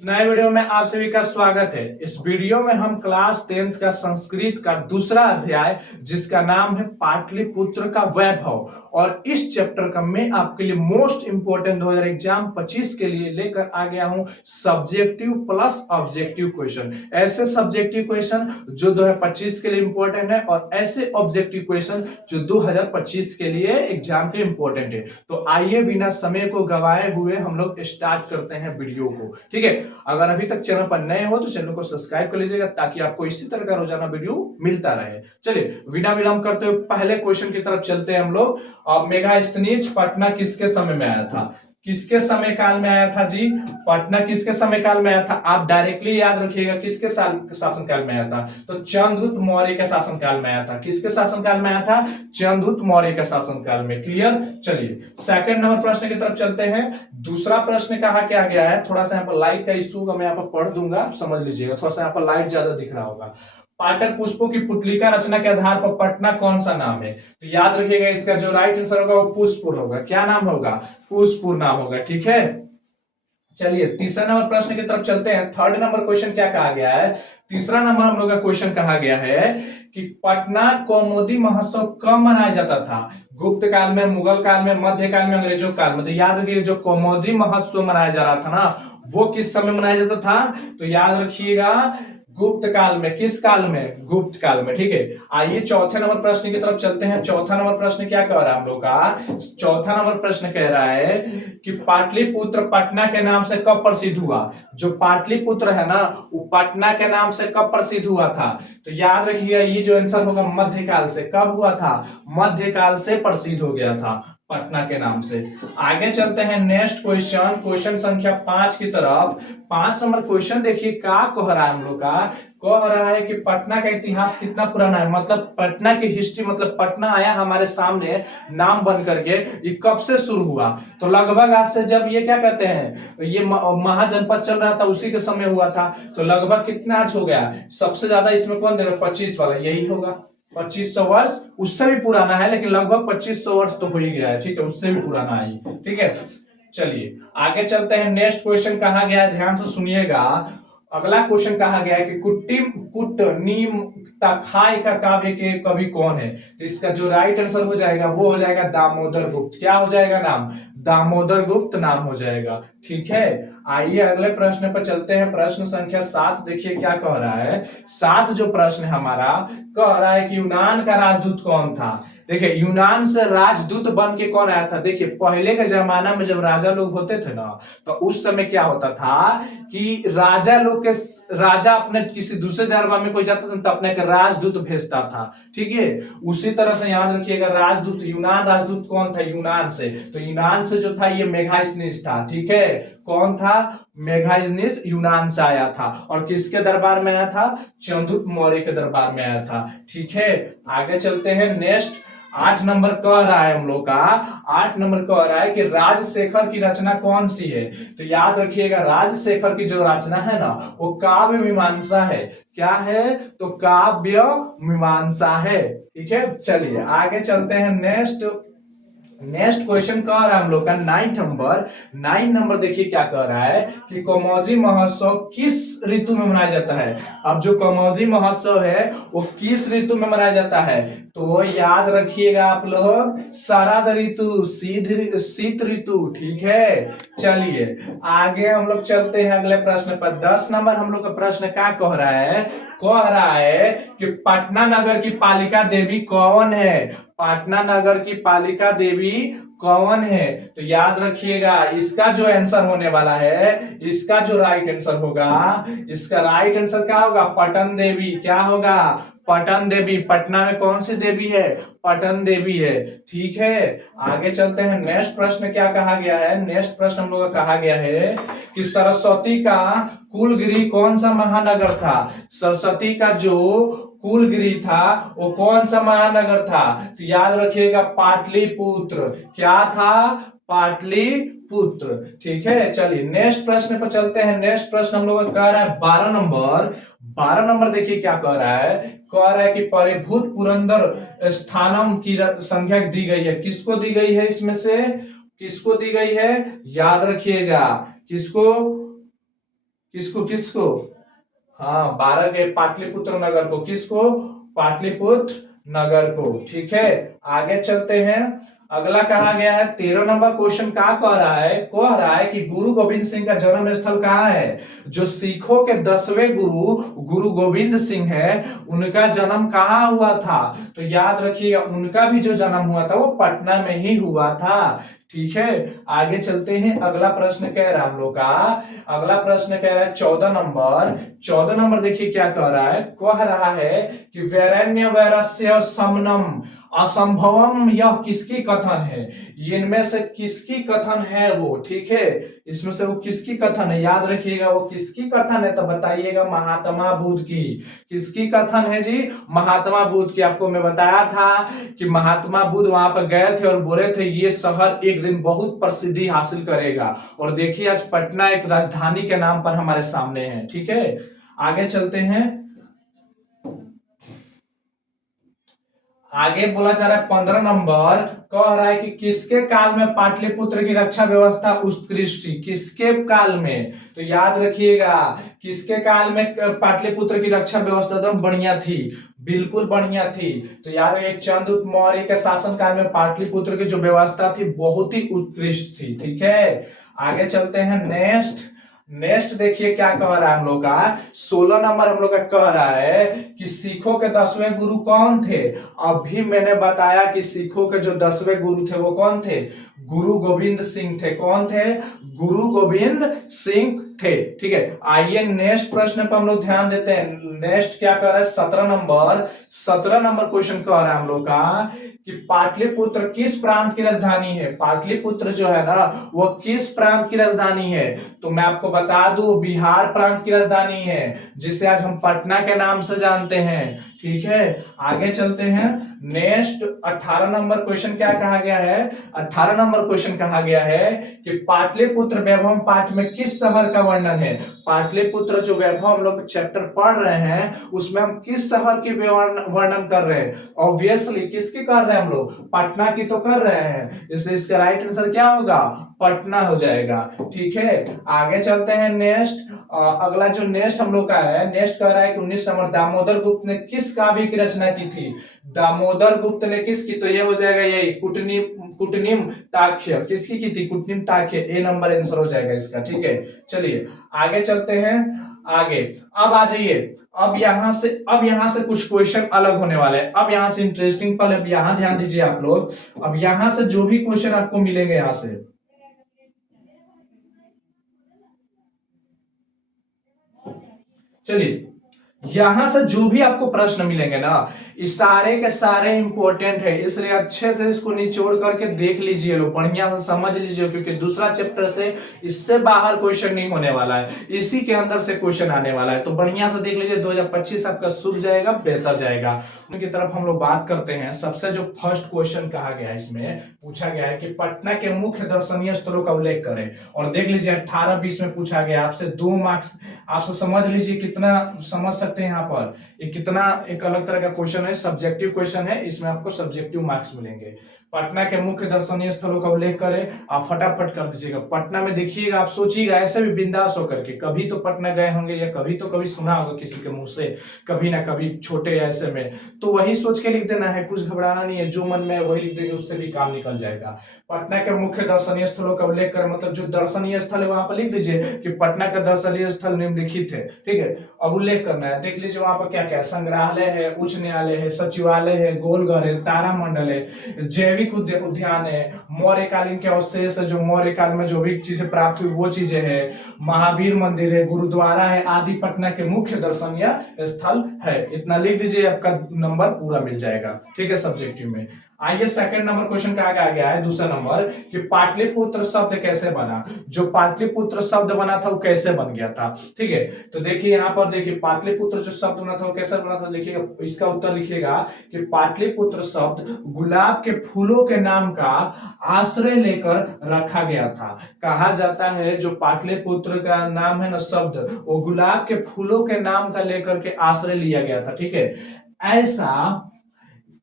नए वीडियो में आप सभी का स्वागत है। इस वीडियो में हम क्लास 10th का संस्कृत का दूसरा अध्याय जिसका नाम है पाटलिपुत्र का वैभव, और इस चैप्टर का मैं आपके लिए मोस्ट इंपोर्टेंट 2025 के लिए लेकर आ गया हूं सब्जेक्टिव प्लस ऑब्जेक्टिव क्वेश्चन। ऐसे सब्जेक्टिव क्वेश्चन जो 2025 के लिए इंपॉर्टेंट है और ऐसे ऑब्जेक्टिव क्वेश्चन जो 2025 के लिए एग्जाम के इंपॉर्टेंट है। तो आइए बिना समय को गवाए हुए हम लोग स्टार्ट करते हैं वीडियो को। ठीक है, अगर अभी तक चैनल पर नए हो तो चैनल को सब्सक्राइब कर लीजिएगा ताकि आपको इसी तरह का रोजाना वीडियो मिलता रहे। चलिए बिना विलंब करते हुए पहले क्वेश्चन की तरफ चलते हैं हम लोग। मेगास्थनीज पटना किसके समय में आया था? किसके समय काल में आया था जी? पटना किसके समय काल में आया था? आप डायरेक्टली याद रखिएगा किसके शासन काल में आया था? तो चंद्रगुप्त मौर्य के शासन काल में आया था। किसके शासन काल में आया था? चंद्रगुप्त मौर्य के शासन काल में। क्लियर? चलिए सेकंड नंबर प्रश्न की तरफ चलते हैं। दूसरा प्रश्न कहा क्या गया है? थोड़ा सा यहाँ पर लाइट का इशू होगा, मैं यहाँ पर पढ़ दूंगा, समझ लीजिएगा। थोड़ा सा यहाँ पर लाइट ज्यादा दिख रहा होगा। पाटल पुष्पों की पुतलिका रचना के आधार पर पटना कौन सा नाम है? तो याद रखिएगा इसका जो राइट आंसर होगा वो पुष्पुर होगा। क्या नाम होगा? पुष्पुर नाम होगा। ठीक है, चलिए तीसरा नंबर प्रश्न की तरफ चलते हैं। थर्ड नंबर क्वेश्चन क्या कहा गया है? तीसरा नंबर हम लोग का क्वेश्चन कहा गया है कि पटना कौमुदी महोत्सव कब मनाया जाता था? गुप्त काल में, मुगल काल में, मध्य काल में, अंग्रेजों काल में? तो याद रखिए जो कौमुदी महोत्सव मनाया जा रहा था ना, वो किस समय मनाया जाता था? तो याद रखिएगा गुप्त काल में। किस काल में? गुप्त काल में। ठीक है, आइए चौथे नंबर प्रश्न की तरफ चलते हैं। चौथा नंबर प्रश्न क्या कह रहा है हम लोग का? चौथा नंबर प्रश्न कह रहा है कि पाटलिपुत्र पटना के नाम से कब प्रसिद्ध हुआ? जो पाटलिपुत्र है ना वो पटना के नाम से कब प्रसिद्ध हुआ था? तो याद रखिएगा ये जो आंसर होगा मध्यकाल से। कब हुआ था? मध्यकाल से प्रसिद्ध हो गया था पटना के नाम से। आगे चलते हैं नेक्स्ट क्वेश्चन, क्वेश्चन संख्या 5 की तरफ। 5 नंबर क्वेश्चन देखिए क्या कह रहा है हम लोग का? कह रहा है कि पटना का इतिहास कितना पुराना है, मतलब पटना की हिस्ट्री, मतलब पटना आया हमारे सामने नाम बन करके, ये कब से शुरू हुआ? तो लगभग आज से, जब ये क्या कहते हैं ये महाजनपद चल रहा था उसी के समय हुआ था। तो लगभग कितना आज हो गया? सबसे ज्यादा इसमें कौन देगा? 25 वाला यही होगा। 2500 वर्ष, उससे भी पुराना है लेकिन लगभग 2500 वर्ष तो हो ही गया है। ठीक है, उससे भी पुराना है। ठीक है, चलिए आगे चलते हैं। नेक्स्ट क्वेश्चन कहा गया है, ध्यान से सुनिएगा। अगला क्वेश्चन कहा गया है कि कुट नीम तखाय का काव्य के कवि कौन है? तो इसका जो राइट आंसर हो जाएगा वो हो जाएगा दामोदर गुप्त। क्या हो जाएगा नाम? दामोदर गुप्त नाम हो जाएगा। ठीक है, आइए अगले प्रश्न पर चलते हैं। प्रश्न संख्या 7 देखिए क्या कह रहा है। 7 जो प्रश्न है हमारा, कह रहा है कि यूनान का राजदूत कौन था? देखिए यूनान से राजदूत बन के कौन आया था? देखिए पहले के जमाना में जब राजा लोग होते थे ना, तो उस समय क्या होता था कि राजा लोग के, राजा अपने किसी दूसरे दरबार में कोई जाता था तो अपने राजदूत भेजता था। ठीक है, उसी तरह से याद रखिएगा राजदूत, यूनान राजदूत कौन था? यूनान से। तो यूनान से जो था ये मेगास्थनीज था। ठीक है, कौन था? मेगास्थनीज यूनान से आया था। और किसके दरबार में आया था? चंद्रगुप्त मौर्य के दरबार में आया था। ठीक है, आगे चलते हैं। नेक्स्ट 8 नंबर कह रहा है हम लोग का, 8 नंबर कह रहा है कि राजशेखर की रचना कौन सी है? तो याद रखिएगा राजशेखर की जो रचना है ना वो काव्य मीमांसा है। क्या है? तो काव्य मीमांसा है। ठीक है, चलिए आगे चलते हैं। नेक्स्ट क्वेश्चन कह रहा है हम लोग का 9 नंबर देखिए क्या कह रहा है कि कौमुदी महोत्सव किस ऋतु में मनाया जाता है? अब जो कौमुदी महोत्सव है वो किस ऋतु में मनाया जाता है? तो याद रखिएगा आप लोग शरद ऋतु, शीत ऋतु। ठीक है, चलिए आगे हम लोग चलते हैं अगले प्रश्न पर। 10 नंबर हम लोग का प्रश्न क्या कह रहा है? कह रहा है कि पटना नगर की पालिका देवी कौन है? पटना नगर की पालिका देवी कौन है? तो याद रखिएगा इसका जो आंसर होने वाला है, इसका जो राइट आंसर होगा, इसका राइट आंसर क्या होगा? पटन देवी। क्या होगा? पटन देवी। पटना में कौन सी देवी है? पटन देवी है। ठीक है, आगे चलते हैं। नेक्स्ट प्रश्न क्या कहा गया है? नेक्स्ट प्रश्न हम लोग का कहा गया है कि सरस्वती का कुलगिरी कौन सा महानगर था? सरस्वती का जो कुलगिरी था वो कौन सा महानगर था? तो याद रखिएगा पाटलिपुत्र। क्या था? पाटलिपुत्र। ठीक है, चलिए नेक्स्ट प्रश्न पर चलते हैं। नेक्स्ट प्रश्न हम लोग कह रहा है 12 नंबर। 12 नंबर देखिए क्या कह रहा है? कह रहा है कि परिभूत पुरंदर स्थानम की संख्या दी गई है। किसको दी गई है? इसमें से किसको दी गई है? याद रखिएगा किसको? किसको किसको? हाँ, 12 के पाटलिपुत्र नगर को, किसको? पाटलिपुत्र नगर को। ठीक है, आगे चलते हैं। अगला कहा गया है 13 नंबर क्वेश्चन। क्या कह रहा है कि गुरु गोविंद सिंह का जन्म स्थल कहाँ है? जो सिखों के 10वें गुरु गुरु गोविंद सिंह है, उनका जन्म कहाँ हुआ था? तो याद रखिएगा, उनका भी जो जन्म हुआ था वो पटना में ही हुआ था। ठीक है, आगे चलते हैं। अगला प्रश्न कह रहा है हम लोग का, अगला प्रश्न कह रहा है 14 नंबर देखिए क्या कह रहा है। कह रहा है कि वैरण्य वैरस्य समनम असंभवम, यह किसकी कथन है? इनमें से किसकी कथन है वो? ठीक है, इसमें से वो किसकी कथन है? याद रखिएगा, वो किसकी कथन है तो बताइएगा। महात्मा बुद्ध की। किसकी कथन है जी? महात्मा बुद्ध की। आपको मैं बताया था कि महात्मा बुद्ध वहां पर गए थे और बोले थे ये शहर एक दिन बहुत प्रसिद्धि हासिल करेगा। और देखिए आज पटना एक राजधानी के नाम पर हमारे सामने है। ठीक है, आगे चलते हैं। आगे बोला जा रहा है 15 नंबर। कह रहा है कि किसके काल में पाटलिपुत्र की रक्षा व्यवस्था उत्कृष्ट थी? किसके काल में? तो याद रखिएगा, किसके काल में पाटलिपुत्र की रक्षा व्यवस्था एकदम बढ़िया थी, बिल्कुल बढ़िया थी। तो याद रखिए, चंद्रगुप्त मौर्य के शासन काल में पाटलिपुत्र की जो व्यवस्था थी बहुत ही उत्कृष्ट थी। ठीक है, आगे चलते हैं। नेक्स्ट देखिए क्या कह रहा है हम लोग का। 16 नंबर हम लोग का कह रहा है कि सिखों के 10वें गुरु कौन थे? अभी मैंने बताया कि सिखों के जो 10वें गुरु थे वो कौन थे? गुरु गोविंद सिंह थे। कौन थे? गुरु गोविंद सिंह थे। ठीक है, आइए नेक्स्ट प्रश्न पर हम लोग ध्यान देते हैं। नेक्स्ट क्या कर रहा है? 17 नंबर क्वेश्चन कह रहा है हम लोग का कि पाटलिपुत्र किस प्रांत की राजधानी है? पाटलिपुत्र जो है ना वो किस प्रांत की राजधानी है? तो मैं आपको बता दूं, बिहार प्रांत की राजधानी है, जिसे आज हम पटना के नाम से जानते हैं। ठीक है, आगे चलते हैं। नेक्स्ट 18 नंबर क्वेश्चन क्या कहा गया है? 18 नंबर क्वेश्चन कहा गया है कि पाटलिपुत्र वैभव पाठ में किस शहर का वर्णन है? पाटलिपुत्र जो वैभव हम लोग चैप्टर पढ़ रहे हैं उसमें हम किस शहर की वर्णन कर रहे हैं? ऑब्वियसली किसकी कर रहे हैं हम लोग? पटना की तो कर रहे हैं, इसलिए इसका राइट आंसर क्या होगा? पटना हो जाएगा। ठीक है, आगे चलते हैं। नेक्स्ट अगला जो नेक्स्ट हम लोग का है, नेक्स्ट कह रहा है कि 19 नंबर दामोदर गुप्त ने किस काव्य की रचना की थी? दामोदर गुप्त ने किसकी? तो ये हो जाएगा यही कुटनिम ताख्य। किसकी की थी? कुटनिम ताख्य। ए नंबर आंसर हो जाएगा इसका। ठीक है, चलिए आगे चलते हैं। आगे अब आ जाइए। अब यहां से कुछ क्वेश्चन अलग होने वाले हैं। अब यहां से इंटरेस्टिंग पल, अब यहां ध्यान दीजिए आप लोग। अब यहां से जो भी क्वेश्चन आपको मिलेंगे यहां से, चलिए यहां से जो भी आपको प्रश्न मिलेंगे ना, इस सारे के सारे इंपॉर्टेंट है, इसलिए अच्छे से इसको निचोड़ करके देख लीजिए, लो बढ़िया से समझ लीजिए, क्योंकि दूसरा चैप्टर से इससे बाहर क्वेश्चन नहीं होने वाला है, इसी के अंदर से क्वेश्चन आने वाला है। तो बढ़िया से देख लीजिए, 2025 आपका शुभ जाएगा, बेहतर जाएगा। उनकी तरफ हम लोग बात करते हैं। सबसे जो फर्स्ट क्वेश्चन कहा गया है, इसमें पूछा गया है कि पटना के मुख्य दर्शनीय स्थलों का उल्लेख करें। और देख लीजिए 18-20 में पूछा गया, आपसे 2 मार्क्स। आपसे समझ लीजिए कितना समझ सकते हैं यहाँ पर। ये कितना एक अलग तरह का क्वेश्चन है, सब्जेक्टिव क्वेश्चन है, इसमें आपको सब्जेक्टिव मार्क्स मिलेंगे। पटना के मुख्य दर्शनीय स्थलों का उल्लेख करें, आप फटाफट कर दीजिएगा। पटना में देखिएगा, आप सोचिएगा ऐसे भी बिंदास होकर के, कभी तो पटना गए होंगे या कभी सुना होगा किसी के मुंह से, कभी ना कभी छोटे ऐसे में, तो वही सोच के लिख देना है, कुछ घबराना नहीं है, जो मन में वही लिख देंगे, उससे भी काम निकल जाएगा। पटना के मुख्य दर्शनीय स्थलों का उल्लेख करें, मतलब जो दर्शनीय स्थल है वहां पर लिख दीजिए कि पटना का दर्शनीय स्थल निम्नलिखित है। ठीक है, अब उल्लेख करना है, देख लीजिए वहां पर क्या क्या, संग्रहालय है, उच्च न्यायालय है, सचिवालय है, गोलघर है, तारामंडल है, जैविक उद्यान है, मौर्यकालीन के अवशेष, जो मौर्य काल में जो भी चीजें प्राप्त हुई वो चीजें है, महावीर मंदिर है, गुरुद्वारा है आदि पटना के मुख्य दर्शनीय स्थल है। इतना लिख दीजिए, आपका नंबर पूरा मिल जाएगा। ठीक है, सब्जेक्टिव में। आइए सेकंड नंबर क्वेश्चन क्या आ गया है, दूसरा नंबर, कि पाटलिपुत्र शब्द कैसे बना? जो पाटलिपुत्र शब्द बना था वो कैसे बन गया था? ठीक है, तो देखिए यहाँ पर देखिए पाटलिपुत्र जो शब्द बना था वो कैसे बना था, देखिएगा इसका उत्तर लिखिएगा कि पाटलिपुत्र शब्द गुलाब के फूलों के नाम का आश्रय लेकर रखा गया था। कहा जाता है जो पाटलिपुत्र का नाम है ना शब्द, वो गुलाब के फूलों के नाम का लेकर के आश्रय लिया गया था। ठीक है, ऐसा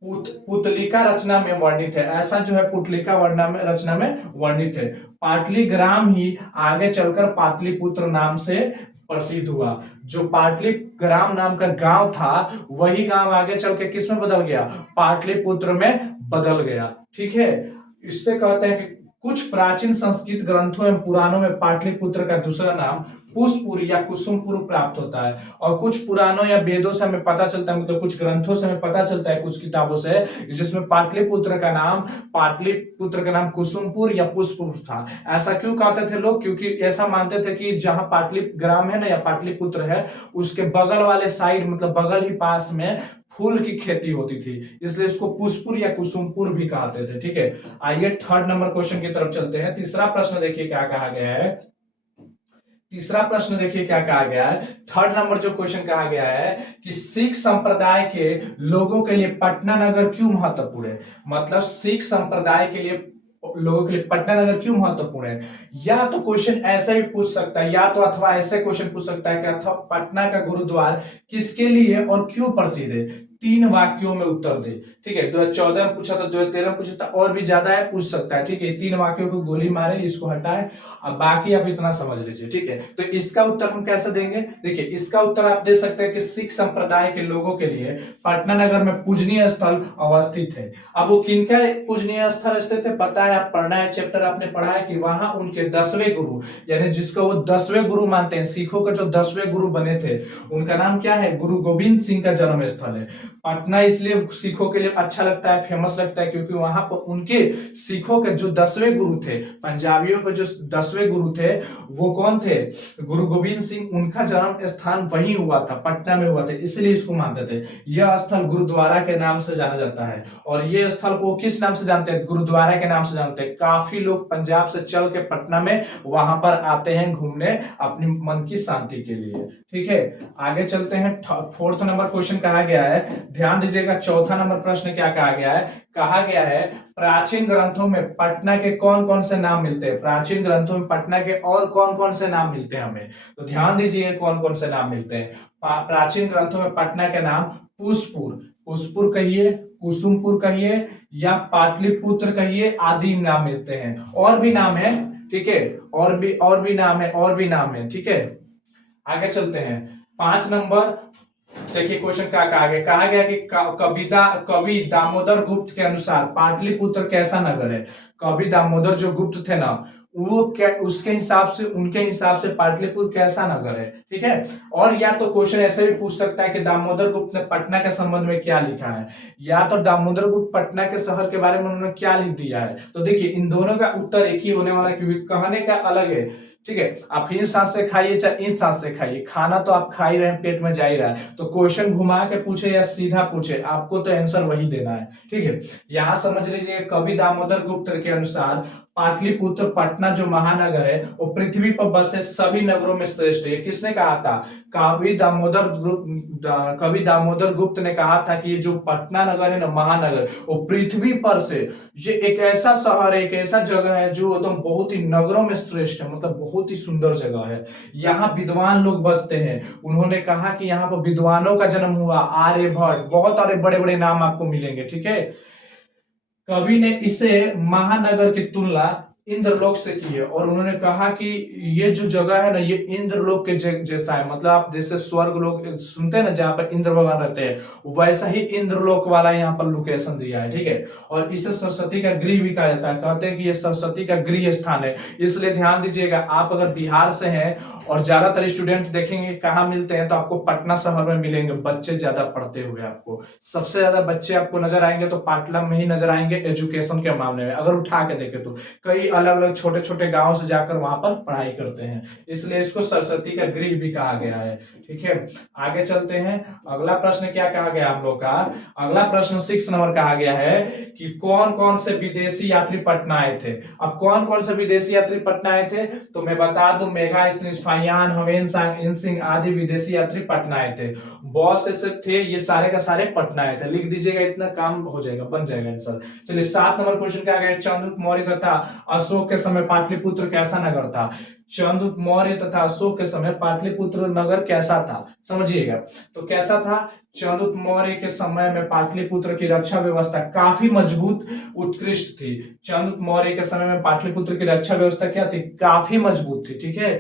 पुतलिका रचना में वर्णित है, ऐसा जो है पुतलिका रचना में वर्णित है। पाटलीग्राम ही आगे चलकर पाटलिपुत्र नाम से प्रसिद्ध हुआ। जो पाटलिग्राम नाम का गांव था वही गांव आगे चल के किस में बदल गया, पाटलिपुत्र में बदल गया। ठीक है, इससे कहते हैं कि कुछ प्राचीन संस्कृत ग्रंथों एवं पुराणों में पाटलिपुत्र का दूसरा नाम पुष्पुर या कुसुमपुर प्राप्त होता है। और कुछ पुराणों या वेदों से हमें पता चलता है, मतलब कुछ ग्रंथों से हमें पता चलता है, कुछ किताबों से, जिसमें पाटलिपुत्र का नाम कुसुमपुर या पुष्पुर था। ऐसा क्यों कहते थे लोग, क्योंकि ऐसा मानते थे कि जहां पाटलिग्राम है ना या पाटलिपुत्र है, उसके बगल वाले साइड, मतलब बगल ही पास में फूल की खेती होती थी, इसलिए इसको पुष्पुर या कुसुमपुर भी कहते थे। ठीक है, आइए थर्ड नंबर क्वेश्चन की तरफ चलते हैं। तीसरा प्रश्न देखिए क्या कहा गया है। तीसरा प्रश्न देखिए क्या कहा गया है। थर्ड नंबर जो क्वेश्चन कहा गया है कि सिख संप्रदाय के लोगों के लिए पटना नगर क्यों महत्वपूर्ण है। मतलब सिख संप्रदाय के लिए लोगों के लिए पटना नगर क्यों महत्वपूर्ण है। या तो क्वेश्चन ऐसे भी पूछ सकता है, या तो अथवा ऐसे क्वेश्चन पूछ सकता है कि अथवा पटना का गुरुद्वार किसके लिए और क्यों प्रसिद्ध है। 3 वाक्यों में उत्तर दे। ठीक है, 2014 में पूछा था, 2013 में पूछा था, और भी ज्यादा है, पूछ सकता है। ठीक है, 3 वाक्यों को गोली मारे, इसको हटाए, अब बाकी आप इतना समझ लीजिए। ठीक है, तो इसका उत्तर हम कैसे देंगे। देखिए, इसका उत्तर आप दे सकते हैं कि सिख संप्रदाय के लोगों के लिए पटना नगर में पूजनीय स्थल अवस्थित है। अब वो किनका पूजनीय स्थल स्थित है पता है, आप पढ़ना है, चैप्टर आपने पढ़ा है कि वहां उनके 10वें गुरु, यानी जिसको वो 10वें गुरु मानते हैं, सिखों के जो 10वें गुरु बने थे, उनका नाम क्या है, गुरु गोविंद सिंह का जन्म स्थल है। पटना इसलिए सिखों के लिए अच्छा लगता है, फेमस लगता है, क्योंकि वहां पर उनके सिखों के जो 10वें गुरु थे, पंजाबियों के जो 10वें गुरु थे, वो कौन थे, गुरु गोविंद सिंह, उनका जन्म स्थान वही हुआ था, पटना में हुआ था, इसलिए इसको मानते थे। यह स्थल गुरुद्वारा के नाम से जाना जाता है। और यह स्थल को किस नाम से जानते हैं, गुरुद्वारा के नाम से जानते हैं। काफी लोग पंजाब से चल के पटना में वहां पर आते हैं घूमने, अपनी मन की शांति के लिए। ठीक है, आगे चलते हैं। फोर्थ नंबर क्वेश्चन कहा गया है, ध्यान दीजिएगा। चौथा नंबर प्रश्न क्या कहा गया है, कहा गया है प्राचीन ग्रंथों में पटना के कौन कौन से नाम मिलते हैं। प्राचीन ग्रंथों में पटना के और कौन कौन से नाम मिलते हैं हमें, तो ध्यान दीजिए कौन कौन से नाम मिलते हैं। प्राचीन ग्रंथों में पटना के नाम पुष्पुर, पुष्पुर कहिए, कुसुमपुर कहिए, या पाटलिपुत्र कहिए, आदि नाम मिलते हैं। और भी नाम है, ठीक है, और भी नाम है, और भी नाम है। ठीक है, आगे चलते हैं। 5 नंबर देखिए क्वेश्चन क्या कहा गया, कहा गया कि कवि दामोदर गुप्त के अनुसार पाटलिपुत्र कैसा नगर है। कवि दामोदर जो गुप्त थे ना, वो क्या, उसके हिसाब से, उनके हिसाब से पाटलिपुत्र कैसा नगर है। ठीक है, और या तो क्वेश्चन ऐसे भी पूछ सकता है कि दामोदर गुप्त ने पटना के संबंध में क्या लिखा है, या तो दामोदर गुप्त पटना के शहर के बारे में उन्होंने क्या लिख दिया है। तो देखिए इन दोनों का उत्तर एक ही होने वाला है, क्योंकि कहने का अलग है। ठीक है, आप इन सांस से खाइए चाहे इन सांस से खाइए, खाना तो आप खा ही रहे हैं, पेट में जा ही रहा है। तो क्वेश्चन घुमा के पूछे या सीधा पूछे, आपको तो आंसर वही देना है। ठीक है, यहां समझ लीजिए, कवि दामोदर गुप्त के अनुसार पाटलिपुत्र पटना जो महानगर है वो पृथ्वी पर बसे सभी नगरों में श्रेष्ठ है। किसने कहा था, कवि दामोदर गुप्त ने कहा था कि ये जो पटना नगर है ना, महानगर, वो पृथ्वी पर से ये एक ऐसा शहर है, एक ऐसा जगह है जो एकदम बहुत ही नगरों में श्रेष्ठ है, मतलब बहुत ही सुंदर जगह है। यहाँ विद्वान लोग बसते हैं। उन्होंने कहा कि यहाँ पर विद्वानों का जन्म हुआ, आर्यभट्ट, बहुत सारे बड़े बड़े नाम आपको मिलेंगे। ठीक है, कवि ने इसे महानगर की तुलना इंद्रलोक से की है, और उन्होंने कहा कि ये जो जगह है ना, ये इंद्रलोक के जैसा है। मतलब आप जैसे स्वर्ग लोक सुनते हैं ना, जहां पर इंद्र भगवान रहते हैं, वैसा ही इंद्रलोक वाला यहाँ पर लोकेशन दिया है। ठीक है, और इसे सरस्वती का गृह भी कहा जाता है। कहते हैं कि ये सरस्वती का गृह स्थान है। इसलिए ध्यान दीजिएगा, आप अगर बिहार से हैं और ज्यादातर स्टूडेंट देखेंगे कहाँ मिलते हैं, तो आपको पटना शहर में मिलेंगे बच्चे ज्यादा पढ़ते हुए। आपको सबसे ज्यादा बच्चे आपको नजर आएंगे तो पाटला में ही नजर आएंगे एजुकेशन के मामले में। अगर उठा के देखे तो कई अलग अलग छोटे छोटे गांव से जाकर वहां पर पढ़ाई करते हैं, इसलिए इसको सरस्वती का गृह भी कहा गया है। ठीक है, आगे चलते हैं। अगला प्रश्न क्या कहा गया हम लोग का, अगला प्रश्न 6 नंबर कहा गया है कि कौन कौन से विदेशी यात्री पटना आए थे। अब कौन कौन से विदेशी यात्री पटना आए थे, तो मैं बता दूं, मेघा स्निफायान, हवेन सिंह आदि विदेशी यात्री पटना आए थे। बहुत से थे, ये सारे का सारे पटना आए थे। लिख दीजिएगा, इतना काम हो जाएगा, बन जाएगा आंसर। चलिए 7 नंबर क्वेश्चन क्या गया, चंद्रगुप्त मौर्य तथा अशोक के समय पाटलिपुत्र कैसा नगर था। चंद्रगुप्त मौर्य तथा अशोक के समय पाटलिपुत्र नगर कैसा था, समझिएगा। तो कैसा था, चंद्रगुप्त मौर्य के समय में पाटलिपुत्र की रक्षा व्यवस्था काफी मजबूत, उत्कृष्ट थी। चंद्रगुप्त मौर्य के समय में पाटलिपुत्र की रक्षा व्यवस्था क्या थी, काफी मजबूत थी। ठीक है,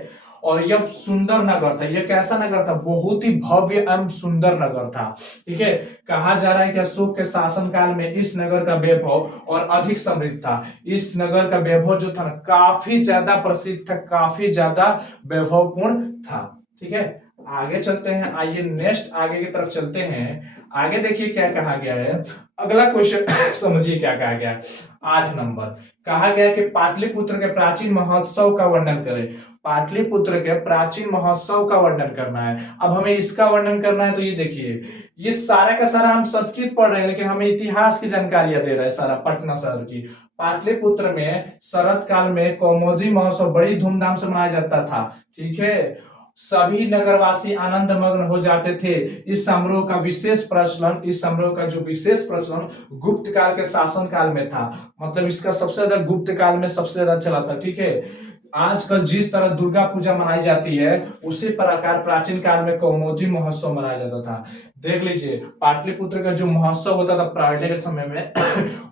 और यह सुंदर नगर था। यह कैसा नगर था? बहुत ही भव्य एवं सुंदर नगर था। ठीक है, कहा जा रहा है कि अशोक के शासनकाल में इस नगर का वैभव और अधिक समृद्ध था। इस नगर का वैभव जो था ना, काफी ज्यादा प्रसिद्ध था, काफी ज्यादा वैभवपूर्ण था। ठीक है, आगे चलते हैं, आइए नेक्स्ट आगे की तरफ चलते हैं। आगे देखिए क्या कहा गया है, अगला क्वेश्चन समझिए क्या कहा गया है। 8 नंबर कहा गया है कि पाटलिपुत्र के प्राचीन महोत्सव का वर्णन करें। पाटलिपुत्र के प्राचीन महोत्सव का वर्णन करना है। अब हमें इसका वर्णन करना है, तो ये देखिए, ये सारा का सारा हम संस्कृत पढ़ रहे हैं, लेकिन हमें इतिहास की जानकारियां दे रहा है सारा पटना शहर की। पाटलिपुत्र में शरत काल में कौमुदी महोत्सव बड़ी धूमधाम से मनाया जाता था। ठीक है, सभी नगरवासी आनंद मग्न हो जाते थे। इस समारोह का विशेष प्रचलन, इस समारोह का जो विशेष प्रचलन गुप्त काल के शासन काल में था। मतलब इसका सबसे ज्यादा गुप्त काल में सबसे ज्यादा चला था। ठीक है, आजकल जिस तरह दुर्गा पूजा मनाई जाती है, उसी प्रकार प्राचीन काल में कौमुदी महोत्सव मनाया जाता था। देख लीजिए, पाटलिपुत्र का जो महोत्सव होता था पहले के समय में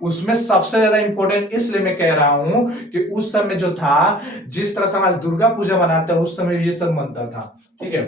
उसमें सबसे ज्यादा इंपॉर्टेंट इसलिए मैं कह रहा हूं कि उस समय जो था, जिस तरह से हम आज दुर्गा पूजा मनाते हैं, उस समय ये सब मनता था। ठीक है,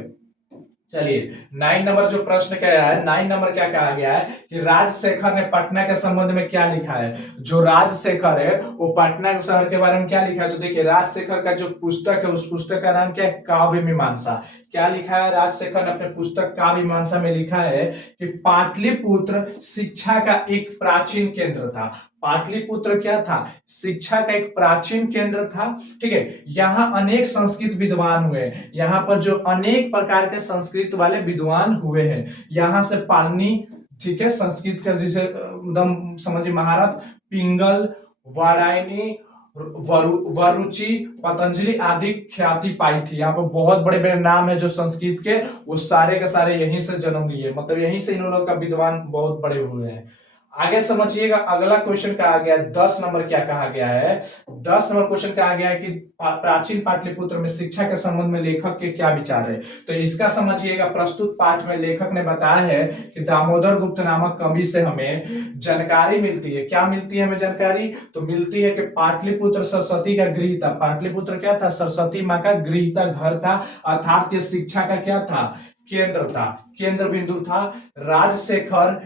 चलिए 9 नंबर जो प्रश्न क्या है, 9 नंबर क्या कहा गया है कि राजशेखर ने पटना के संबंध में क्या लिखा है। जो राजशेखर है वो पटना के शहर के बारे में क्या लिखा है, तो देखिए राजशेखर का जो पुस्तक है, उस पुस्तक का नाम क्या है, काव्य मीमांसा। क्या लिखा है राजशेखर ने अपने पुस्तक काव्य मीमांसा में? लिखा है कि पाटलिपुत्र शिक्षा का एक प्राचीन केंद्र था। पाटलिपुत्र क्या था? शिक्षा का एक प्राचीन केंद्र था। ठीक है, यहाँ अनेक संस्कृत विद्वान हुए, यहाँ पर जो अनेक प्रकार के संस्कृत वाले विद्वान हुए हैं। यहाँ से पाणिनि, ठीक है, संस्कृत का जिसे एकदम समझिए महारत, पिंगल, वारायणी, वरुचि, पतंजलि आदि ख्याति पाई थी। यहाँ पर बहुत बड़े बड़े नाम है जो संस्कृत के, वो सारे के सारे यहीं से जन्म लिए, मतलब यहीं से इन लोगों का विद्वान बहुत बड़े हुए हैं। आगे समझिएगा, अगला क्वेश्चन कहा गया है 10 नंबर, क्या कहा गया है, 10 नंबर क्वेश्चन कहा गया है कि प्राचीन पाटलिपुत्र में शिक्षा के संबंध में लेखक के क्या विचार है। तो इसका समझिएगा, प्रस्तुत पाठ में लेखक ने बताया है कि दामोदर गुप्त नामक कवि से हमें जानकारी मिलती है। क्या मिलती है हमें जानकारी? तो मिलती है कि पाटलिपुत्र सरस्वती का गृह था। पाटलिपुत्र क्या था? सरस्वती माँ का गृह था, घर था, अर्थात ये शिक्षा का क्या था? केंद्र था, केंद्र बिंदु था। राजशेखर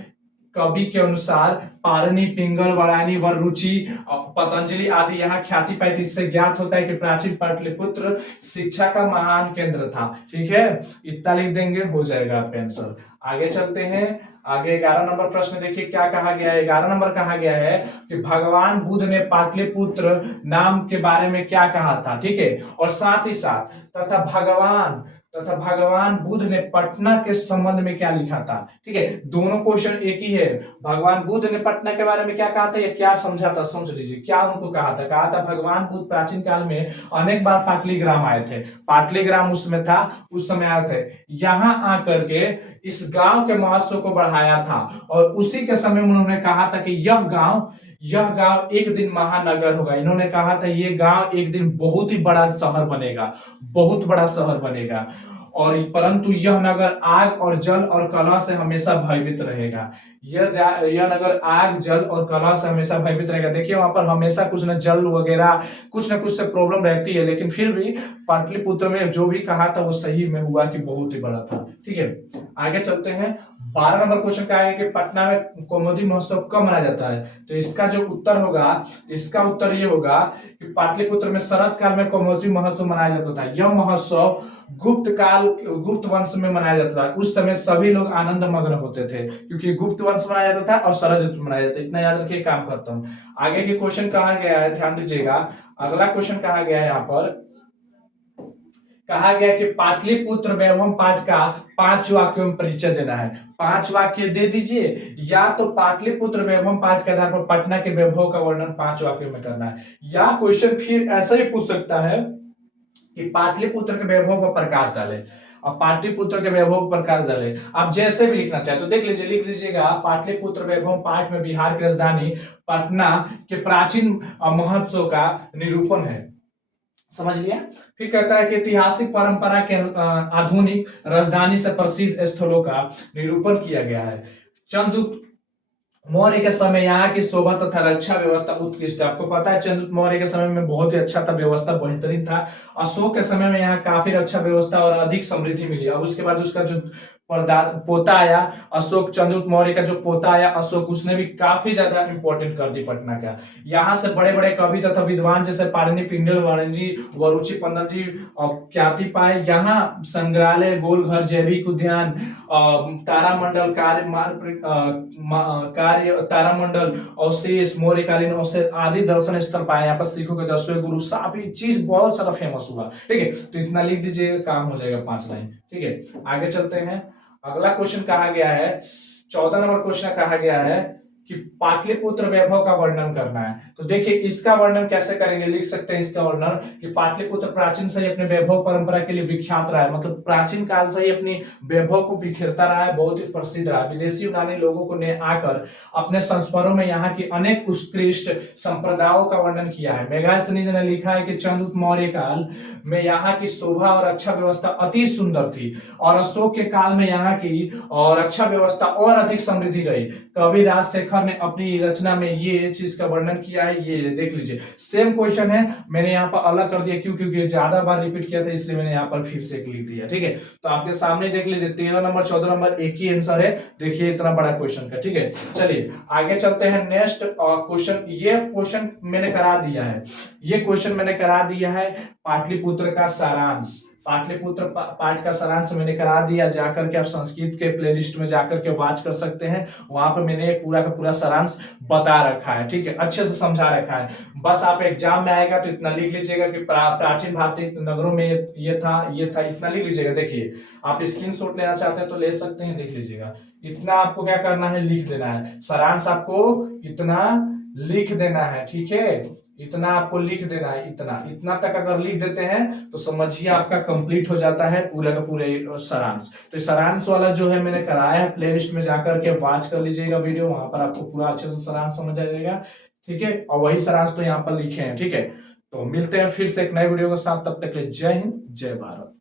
कवि के अनुसार पाणिनि, पिंगल, वारायणी, वरुचि, पतंजलि आदि यहाँ ख्याति पाई थी। इससे ज्ञात होता है कि प्राचीन पाटलिपुत्र शिक्षा का महान केंद्र था। ठीक है, इतना लिख देंगे, हो जाएगा आपका आंसर। आगे चलते हैं, आगे 11 नंबर प्रश्न देखिए क्या कहा गया है। 11 नंबर कहा गया है कि भगवान बुद्ध ने पाटलिपुत्र नाम के बारे में क्या कहा था। ठीक है, और साथ ही साथ तथा भगवान बुद्ध ने पटना के संबंध में क्या लिखा था। ठीक है, दोनों क्वेश्चन एक ही है। भगवान बुद्ध ने पटना के बारे में क्या कहा था या क्या समझा था, समझ लीजिए क्या उनको कहा था। कहा था भगवान बुद्ध प्राचीन काल में अनेक बार पाटलिग्राम आए थे, पाटलिग्राम उसमें था, उस समय आए थे, यहाँ आकर के इस गांव के महत्व को बढ़ाया था। और उसी के समय उन्होंने कहा था कि यह गांव एक दिन महानगर होगा। इन्होंने कहा था ये गांव एक दिन बहुत ही बड़ा शहर बनेगा, बहुत बड़ा शहर बनेगा, और परंतु यह नगर आग और जल और कलह से हमेशा भयभीत रहेगा। यह नगर आग, जल और कलह से हमेशा भयभीत रहेगा। देखिए वहां पर हमेशा कुछ न जल वगैरह कुछ न कुछ से प्रॉब्लम रहती है, लेकिन फिर भी पाटलिपुत्र में जो भी कहा था वो सही में हुआ कि बहुत ही बड़ा था। ठीक है, आगे चलते हैं। 12 नंबर क्वेश्चन क्या है कि पटना में कौमुदी महोत्सव कब मनाया जाता है। तो इसका जो उत्तर होगा, इसका उत्तर ये होगा कि पाटलिपुत्र में शरत काल में कौमुदी महोत्सव मनाया जाता था। यह महोत्सव गुप्त वंश में मनाया जाता था। उस समय सभी लोग आनंद मग्न होते थे, क्योंकि गुप्त वंश मनाया जाता था और शरद ऋतु मनाया जाता था। इतना याद रखिए, काम करता हूँ। आगे के क्वेश्चन कहा गया है, ध्यान दीजिएगा। अगला क्वेश्चन कहा गया है, यहाँ पर कहा गया कि पाटलिपुत्र वैभव पाठ का 5 वाक्यों में परिचय देना है। 5 वाक्य दे दीजिए, या तो पाटलिपुत्र वैभव पाठ के आधार पर पटना के वैभव का वर्णन 5 वाक्यों में करना है, या क्वेश्चन फिर ऐसा ही पूछ सकता है कि पाटलिपुत्र के वैभव पर प्रकाश डाले। अब पाटलिपुत्र के वैभव पर प्रकाश डाले, आप जैसे भी लिखना चाहे तो देख लीजिए, लिख लीजिएगा पाटलिपुत्र वैभव पाठ में बिहार की राजधानी पटना के प्राचीन महोत्सव का निरूपण है। समझ लिया। फिर कहता है कि ऐतिहासिक परंपरा के आधुनिक राजधानी से प्रसिद्ध स्थलों का निरूपण किया गया है। मौर्य के समय यहाँ की शोभा तथा रक्षा व्यवस्था उत्कृष्ट है। आपको पता है चंद्रगुप्त मौर्य के समय में बहुत ही अच्छा था, व्यवस्था बेहतरीन था। अशोक के समय में यहाँ काफी रक्षा व्यवस्था और अधिक समृद्धि मिली। अब उसके बाद उसका जो पोता आया अशोक, चंद्रगुप्त मौर्य का जो पोता आया अशोक, उसने भी काफी ज्यादा इंपॉर्टेंट कर दी पटना का। यहाँ से बड़े बड़े कवि तथा विद्वान जैसे पाणिनि, पिंगल, वाणिज्य, वरुचि पंडित जी ख्याति पाए। यहाँ संग्रहालय, गोलघर, जैविक उद्यान, तारामंडल, कार्य तारामंडल, अवशेष, मौर्यकालीन अवशेष आदि दर्शन स्थल पाए। यहाँ पर सिखों के 10वें गुरु, सभी चीज बहुत सारा फेमस हुआ। ठीक है, तो इतना लिख दीजिएगा, काम हो जाएगा 5 लाइन। ठीक है, आगे चलते हैं। अगला क्वेश्चन कहा गया है, 14 नंबर क्वेश्चन कहा गया है कि पाटलिपुत्र वैभव का वर्णन करना है। तो देखिए इसका वर्णन कैसे करेंगे, लिख सकते हैं इसका वर्णन कि पाटलिपुत्र प्राचीन से ही अपने वैभव परंपरा के लिए विख्यात रहा है, मतलब प्राचीन काल से ही अपनी वैभव को बिखेरता रहा है, बहुत ही प्रसिद्ध रहा है। विदेशी यूनानी लोगों को ने आकर अपने संस्मरणों में यहाँ की अनेक उत्कृष्ट संप्रदायों का वर्णन किया है। मेगास्थनीज ने लिखा है कि चंद्रगुप्त मौर्य काल में यहाँ की शोभा और रक्षा व्यवस्था अति सुंदर थी और अशोक के काल में यहाँ की और रक्षा व्यवस्था और अधिक समृद्धि रही। कवि राजशेखर ने अपनी रचना में ये चीज का वर्णन किया है, ये देख लीजिए। सेम क्वेश्चन है, मैंने यहाँ पर अलग कर दिया, क्यों? क्योंकि ज्यादा बार रिपीट किया था, इसलिए मैंने यहाँ पर फिर से लिख दिया। ठीक है, तो आपके सामने देख लीजिए 13 नंबर 14 नंबर एक ही आंसर है। देखिए इतना बड़ा क्वेश्चन का। ठीक है, चलिए आगे चलते हैं। नेक्स्ट क्वेश्चन, ये क्वेश्चन मैंने करा दिया है, ये क्वेश्चन मैंने करा दिया है पाटलिपुत्र का सारांश। पाटलिपुत्र पाठ का सारांश मैंने करा दिया, जाकर के आप संस्कृत के प्लेलिस्ट में जाकर के वॉच कर सकते हैं, वहां पर मैंने पूरा का पूरा सारांश बता रखा है। ठीक है, अच्छे से समझा रखा है। बस आप एग्जाम में आएगा तो इतना लिख लीजिएगा कि प्राचीन भारतीय नगरों में ये था, इतना लिख लीजिएगा। देखिए आप स्क्रीनशॉट लेना चाहते हैं तो ले सकते हैं, देख लीजिएगा। इतना आपको क्या करना है, लिख देना है। सारांश आपको इतना लिख देना है। ठीक है, इतना आपको लिख देना है। इतना तक अगर लिख देते हैं तो समझिए आपका कंप्लीट हो जाता है पूरा का पूरा सारांश। तो सारांश वाला जो है मैंने कराया है, प्लेलिस्ट में जाकर के वॉच कर लीजिएगा वीडियो, वहां पर आपको पूरा अच्छे से सारांश समझ आ जाएगा। ठीक है, और वही सारांश तो यहाँ पर लिखे हैं। ठीक है, तो मिलते हैं फिर से एक नए वीडियो के साथ, तब तक के लिए जय हिंद, जय भारत।